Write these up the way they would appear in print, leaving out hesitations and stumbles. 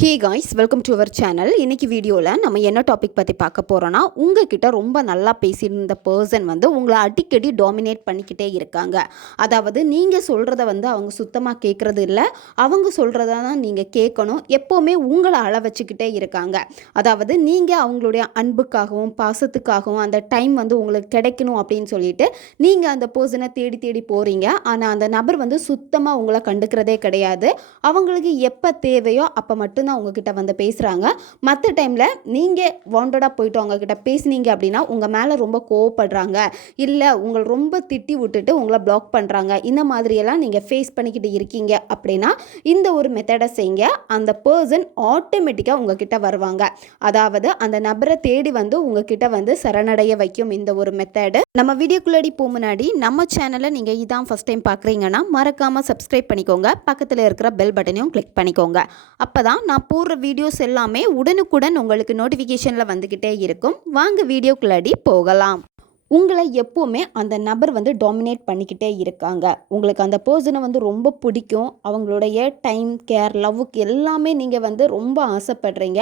Hey guys, welcome to our channel. இன்றைக்கி வீடியோவில் நம்ம என்ன டாபிக் பற்றி பார்க்க போகிறோன்னா, உங்ககிட்ட ரொம்ப நல்லா பேசியிருந்த பர்சன் வந்து உங்களை அடிக்கடி டாமினேட் பண்ணிக்கிட்டே இருக்காங்க. அதாவது நீங்கள் சொல்கிறத வந்து அவங்க சுத்தமாக கேட்குறது இல்லை, அவங்க சொல்கிறத தான் நீங்கள் கேட்கணும். எப்போவுமே உங்களை அள வச்சுக்கிட்டே இருக்காங்க. அதாவது நீங்கள் அவங்களுடைய அன்புக்காகவும் பாசத்துக்காகவும் அந்த டைம் வந்து உங்களுக்கு கிடைக்கணும் அப்படின்னு சொல்லிட்டு நீங்கள் அந்த பர்சனை தேடி தேடி போகிறீங்க. ஆனால் அந்த நபர் வந்து சுத்தமாக உங்களை கண்டுக்கிறதே கிடையாது. அவங்களுக்கு எப்போ தேவையோ அப்போ மட்டும் தான் உங்ககிட்ட வந்து பேசுகிறாங்க. மற்ற டைமில் நீங்கள் வாண்டடாக போயிட்டு அவங்கக்கிட்ட பேசுனீங்க அப்படின்னா உங்கள் மேலே ரொம்ப கோவப்படுறாங்க, இல்லை உங்களை ரொம்ப திட்டி விட்டுட்டு உங்களை பிளாக் பண்ணுறாங்க. இந்த மாதிரியெல்லாம் நீங்கள் ஃபேஸ் பண்ணிக்கிட்டு இருக்கீங்க அப்படின்னா இந்த ஒரு மெத்தடை செய்யுங்க. அந்த பர்சன் ஆட்டோமேட்டிக்காக உங்ககிட்ட வருவாங்க. அதாவது அந்த நபரை தேடி வந்து உங்ககிட்ட வந்து சரணடைய வைக்கும் இந்த ஒரு மெத்தடு. நம்ம வீடியோக்குள்ளாடி போக முன்னாடி நம்ம சேனலை நீங்கள் இதான் ஃபஸ்ட் டைம் பார்க்குறீங்கன்னா மறக்காமல் சப்ஸ்கிரைப் பண்ணிக்கோங்க. பக்கத்தில் இருக்கிற பெல் பட்டனையும் கிளிக் பண்ணிக்கோங்க. அப்போ தான் நான் போடுற வீடியோஸ் எல்லாமே உடனுக்குடன் உங்களுக்கு நோட்டிஃபிகேஷனில் வந்துக்கிட்டே இருக்கும். வாங்க வீடியோக்குள்ளாடி போகலாம். உங்களை எப்போவுமே அந்த நபர் வந்து டாமினேட் பண்ணிக்கிட்டே இருக்காங்க. உங்களுக்கு அந்த பர்சனை வந்து ரொம்ப பிடிக்கும். அவங்களுடைய டைம், கேர், லவ்வுக்கு எல்லாமே நீங்கள் வந்து ரொம்ப ஆசைப்படுறீங்க.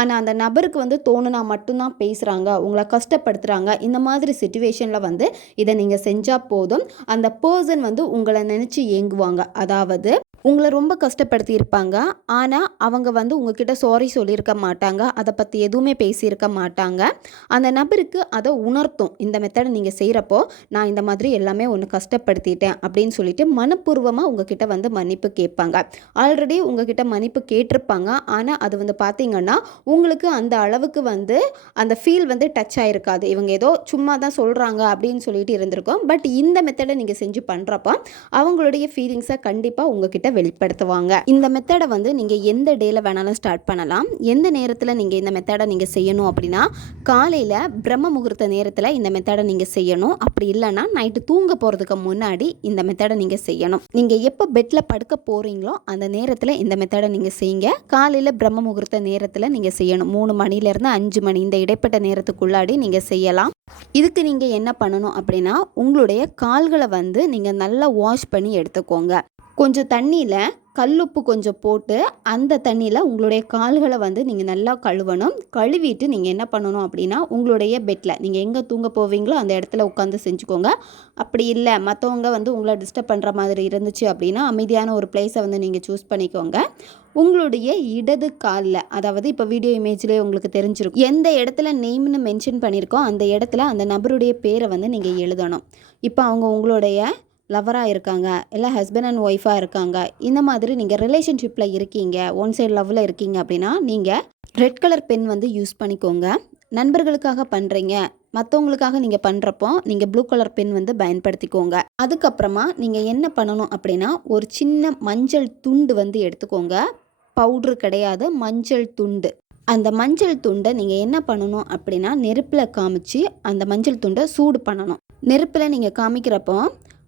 ஆனால் அந்த நபருக்கு வந்து தோணுனா மட்டும்தான் பேசுகிறாங்க, உங்களை கஷ்டப்படுத்துகிறாங்க. இந்த மாதிரி சிச்சுவேஷனில் வந்து இதை நீங்கள் செஞ்சால் போதும். அந்த பர்சன் வந்து உங்களை நினச்சி ஏங்குவாங்க. அதாவது உங்களை ரொம்ப கஷ்டப்படுத்தி இருப்பாங்க. ஆனால் அவங்க வந்து உங்ககிட்ட சாரி சொல்லியிருக்க மாட்டாங்க, அதை பற்றி எதுவுமே பேசியிருக்க மாட்டாங்க. அந்த நபருக்கு அதை உணர்த்தும். இந்த மெத்தடை நீங்கள் செய்கிறப்போ நான் இந்த மாதிரி எல்லாமே ஒன்று கஷ்டப்படுத்திட்டேன் அப்படின்னு சொல்லிட்டு மனப்பூர்வமாக உங்ககிட்ட வந்து மன்னிப்பு கேட்பாங்க. ஆல்ரெடி உங்ககிட்ட மன்னிப்பு கேட்டிருப்பாங்க. ஆனால் அது வந்து பார்த்திங்கன்னா உங்களுக்கு அந்த அளவுக்கு வந்து அந்த ஃபீல் வந்து டச் ஆகிருக்காது. இவங்க ஏதோ சும்மா தான் சொல்கிறாங்க அப்படின்னு சொல்லிட்டு இருந்திருக்கோம். பட் இந்த மெத்தடை நீங்கள் செஞ்சு பண்ணுறப்போ அவங்களுடைய ஃபீலிங்ஸை கண்டிப்பாக உங்ககிட்ட வெளிப்படுத்துவாங்க. இந்த மெத்தடை வந்து நீங்கள் எந்த டேல வேணாலும் ஸ்டார்ட் பண்ணலாம். எந்த நேரத்தில் நீங்கள் இந்த மெத்தடை நீங்கள் செய்யணும் அப்படின்னா காலையில் பிரம்ம முகூர்த்த நேரத்தில் இந்த மெத்தடை நீங்கள் செய்யணும். அப்படி இல்லைன்னா நைட்டு தூங்க போகிறதுக்கு முன்னாடி இந்த மெத்தடை நீங்கள் செய்யணும். நீங்கள் எப்போ பெட்டில் படுக்க போகிறீங்களோ அந்த நேரத்தில் இந்த மெத்தடை நீங்கள் செய்யுங்க. காலையில் பிரம்ம முகூர்த்த நேரத்தில் நீங்கள் செய்யணும். 3 மணிலேருந்து 5 மணி இந்த இடைப்பட்ட நேரத்துக்குள்ளாடி நீங்கள் செய்யலாம். இதுக்கு நீங்கள் என்ன பண்ணணும் அப்படின்னா உங்களுடைய கால்களை வந்து நீங்கள் நல்லா வாஷ் பண்ணி எடுத்துக்கோங்க. கொஞ்சம் தண்ணியில் கல்லுப்பு கொஞ்சம் போட்டு அந்த தண்ணியில் உங்களுடைய கால்களை வந்து நீங்கள் நல்லா கழுவணும். கழுவிட்டு நீங்கள் என்ன பண்ணணும் அப்படின்னா உங்களுடைய பெட்டில் நீங்கள் எங்கே தூங்க போவீங்களோ அந்த இடத்துல உட்காந்து செஞ்சுக்கோங்க. அப்படி இல்லை மற்றவங்க வந்து உங்களை டிஸ்டர்ப் பண்ணுற மாதிரி இருந்துச்சு அப்படின்னா அமைதியான ஒரு பிளேஸை வந்து நீங்கள் சூஸ் பண்ணிக்கோங்க. உங்களுடைய இடது காலில், அதாவது இப்போ வீடியோ இமேஜ்லேயே உங்களுக்கு தெரிஞ்சிருக்கும், எந்த இடத்துல நேம்னு மென்ஷன் பண்ணியிருக்கோம் அந்த இடத்துல அந்த நபருடைய பேரை வந்து நீங்கள் எழுதணும். இப்போ அவங்க உங்களுடைய லவராக இருக்காங்க, இல்லை ஹஸ்பண்ட் அண்ட் ஒய்ஃபாக இருக்காங்க, இந்த மாதிரி நீங்கள் ரிலேஷன்ஷிப்பில் இருக்கீங்க, ஒன் சைடு லவ்வில் இருக்கீங்க அப்படின்னா நீங்கள் ரெட் கலர் பென் வந்து யூஸ் பண்ணிக்கோங்க. நண்பர்களுக்காக பண்ணுறீங்க, மற்றவங்களுக்காக நீங்கள் பண்ணுறப்போ நீங்கள் ப்ளூ கலர் பென் வந்து பயன்படுத்திக்கோங்க. அதுக்கப்புறமா நீங்கள் என்ன பண்ணணும் அப்படின்னா ஒரு சின்ன மஞ்சள் துண்டு வந்து எடுத்துக்கோங்க. பவுட்ரு கிடையாது, மஞ்சள் துண்டு. அந்த மஞ்சள் துண்டை நீங்கள் என்ன பண்ணணும் அப்படின்னா நெருப்பில் காமிச்சு அந்த மஞ்சள் துண்டை சூடு பண்ணணும். நெருப்பில் நீங்கள் காமிக்கிறப்போ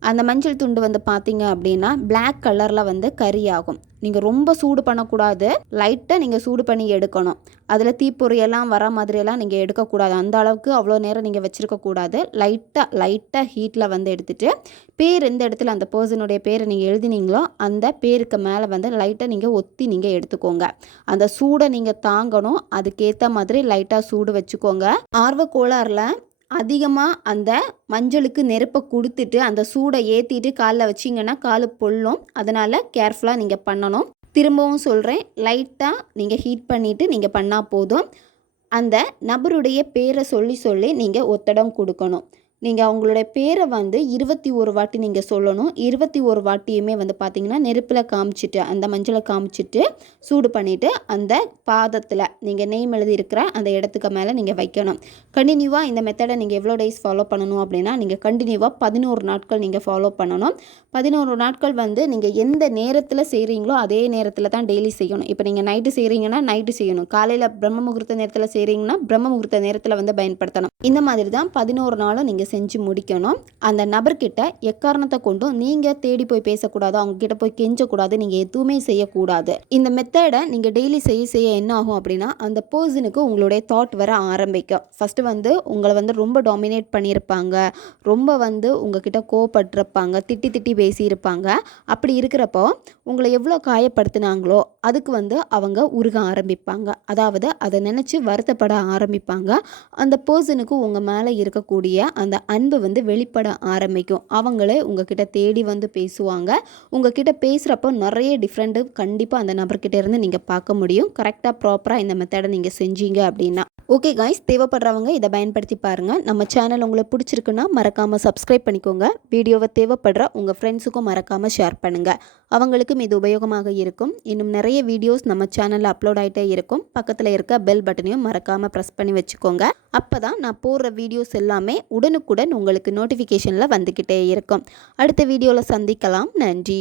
அந்த மஞ்சள் துண்டு வந்து பார்த்தீங்க அப்படின்னா பிளாக் கலரில் வந்து கரியாகும். நீங்கள் ரொம்ப சூடு பண்ணக்கூடாது, லைட்டாக நீங்கள் சூடு பண்ணி எடுக்கணும். அதில் தீப்பொறியெல்லாம் வர மாதிரியெல்லாம் நீங்கள் எடுக்கக்கூடாது. அந்த அளவுக்கு அவ்வளோ நேரம் நீங்கள் வச்சுருக்கக்கூடாது. லைட்டாக ஹீட்டில் வந்து எடுத்துகிட்டு பேர் எந்த இடத்துல அந்த பர்சனுடைய பேரை நீங்கள் எழுதினீங்களோ அந்த பேருக்கு மேலே வந்து லைட்டாக நீங்கள் ஒத்தி நீங்கள் எடுத்துக்கோங்க. அந்த சூடை நீங்கள் தாங்கணும். அதுக்கேற்ற மாதிரி லைட்டாக சூடு வச்சுக்கோங்க. ஆர்வ கோளாறில் அதிகமாக அந்த மஞ்சளுக்கு நெருப்பை கொடுத்துட்டு அந்த சூடை ஏற்றிட்டு காலில் வச்சிங்கன்னா கால் பொல்லும். அதனால் கேர்ஃபுல்லாக நீங்கள் பண்ணணும். திரும்பவும் சொல்கிறேன், லைட்டாக நீங்கள் ஹீட் பண்ணிவிட்டு நீங்கள் பண்ணால் போதும். அந்த நபருடைய பேரை சொல்லி நீங்கள் ஒத்தடம் கொடுக்கணும். நீங்கள் அவங்களுடைய பேரை வந்து 21 வாட்டி நீங்கள் சொல்லணும். 21 வாட்டியுமே வந்து பார்த்திங்கன்னா நெருப்பில் காமிச்சிட்டு அந்த மஞ்சளை காமிச்சிட்டு சூடு பண்ணிவிட்டு அந்த பாதத்தில் நீங்கள் நேம் எழுதியிருக்கிற அந்த இடத்துக்கு மேலே நீங்கள் வைக்கணும். கண்டினியூவாக இந்த மெத்தடை நீங்கள் எவ்வளோ டேஸ் ஃபாலோ பண்ணணும் அப்படின்னா நீங்கள் கண்டினியூவாக 11 நாட்கள் நீங்கள் ஃபாலோ பண்ணணும். 11 நாட்கள் வந்து நீங்கள் எந்த நேரத்தில் செய்கிறீங்களோ அதே நேரத்தில் தான் டெய்லி செய்யணும். இப்போ நீங்கள் நைட்டு செய்கிறீங்கன்னா நைட்டு செய்யணும், காலையில் பிரம்ம முகூர்த்த நேரத்தில் செய்கிறீங்கன்னா பிரம்ம முகூர்த்த நேரத்தில் வந்து பயன்படுத்தணும். இந்த மாதிரி தான் 11 நாளும் நீங்கள் நீங்கள் செஞ்சு முடிக்கணும். அந்த நபர்கிட்ட எக்காரணத்தை கொண்டும் நீங்கள் தேடி போய் பேசக்கூடாது, அவங்கக்கிட்ட போய் கெஞ்சக்கூடாது, நீங்கள் எதுவுமே செய்யக்கூடாது. இந்த மெத்தடை நீங்கள் டெய்லி செய்ய செய்ய என்ன ஆகும் அப்படின்னா, அந்த பர்சனுக்கு உங்களுடைய தாட் வர ஆரம்பிக்கும். ஃபஸ்ட்டு வந்து உங்களை வந்து ரொம்ப டாமினேட் பண்ணியிருப்பாங்க, ரொம்ப வந்து உங்ககிட்ட கோவப்பட்டிருப்பாங்க, திட்டி திட்டி பேசியிருப்பாங்க. அப்படி இருக்கிறப்போ உங்களை எவ்வளோ காயப்படுத்தினாங்களோ அதுக்கு வந்து அவங்க உருக ஆரம்பிப்பாங்க. அதாவது அதை நினச்சி வருத்தப்பட ஆரம்பிப்பாங்க. அந்த பர்சனுக்கு உங்கள் மேலே இருக்கக்கூடிய அந்த அன்பு வந்து வெளிப்பட ஆரம்பிக்கும். அவங்களே உங்ககிட்ட தேடி வந்து பேசுவாங்க. உங்ககிட்ட பேசுகிறப்போ நிறைய டிஃப்ரெண்ட்டு கண்டிப்பாக அந்த நபர்கிட்ட இருந்து நீங்கள் பார்க்க முடியும். கரெக்டாக ப்ராப்பராக இந்த மெத்தடை நீங்கள் செஞ்சீங்க அப்படின்னா. ஓகே காய்ஸ், தேவைப்படுறவங்க இதை பயன்படுத்தி பாருங்கள். நம்ம சேனல் உங்களுக்கு பிடிச்சிருக்குன்னா மறக்காமல் சப்ஸ்கிரைப் பண்ணிக்கோங்க. வீடியோவை தேவைப்படுற உங்கள் ஃப்ரெண்ட்ஸுக்கும் மறக்காமல் ஷேர் பண்ணுங்கள். அவங்களுக்கும் இது உபயோகமாக இருக்கும். இன்னும் நிறைய வீடியோஸ் நம்ம சேனலில் அப்லோட் ஆகிட்டே இருக்கும். பக்கத்தில் இருக்க பெல் பட்டனையும் மறக்காமல் ப்ரெஸ் பண்ணி வச்சுக்கோங்க. அப்போ தான் நான் போடுற வீடியோஸ் எல்லாமே உடனுக்குடன் உங்களுக்கு நோட்டிஃபிகேஷனில் வந்துக்கிட்டே இருக்கும். அடுத்த வீடியோவில் சந்திக்கலாம். நன்றி.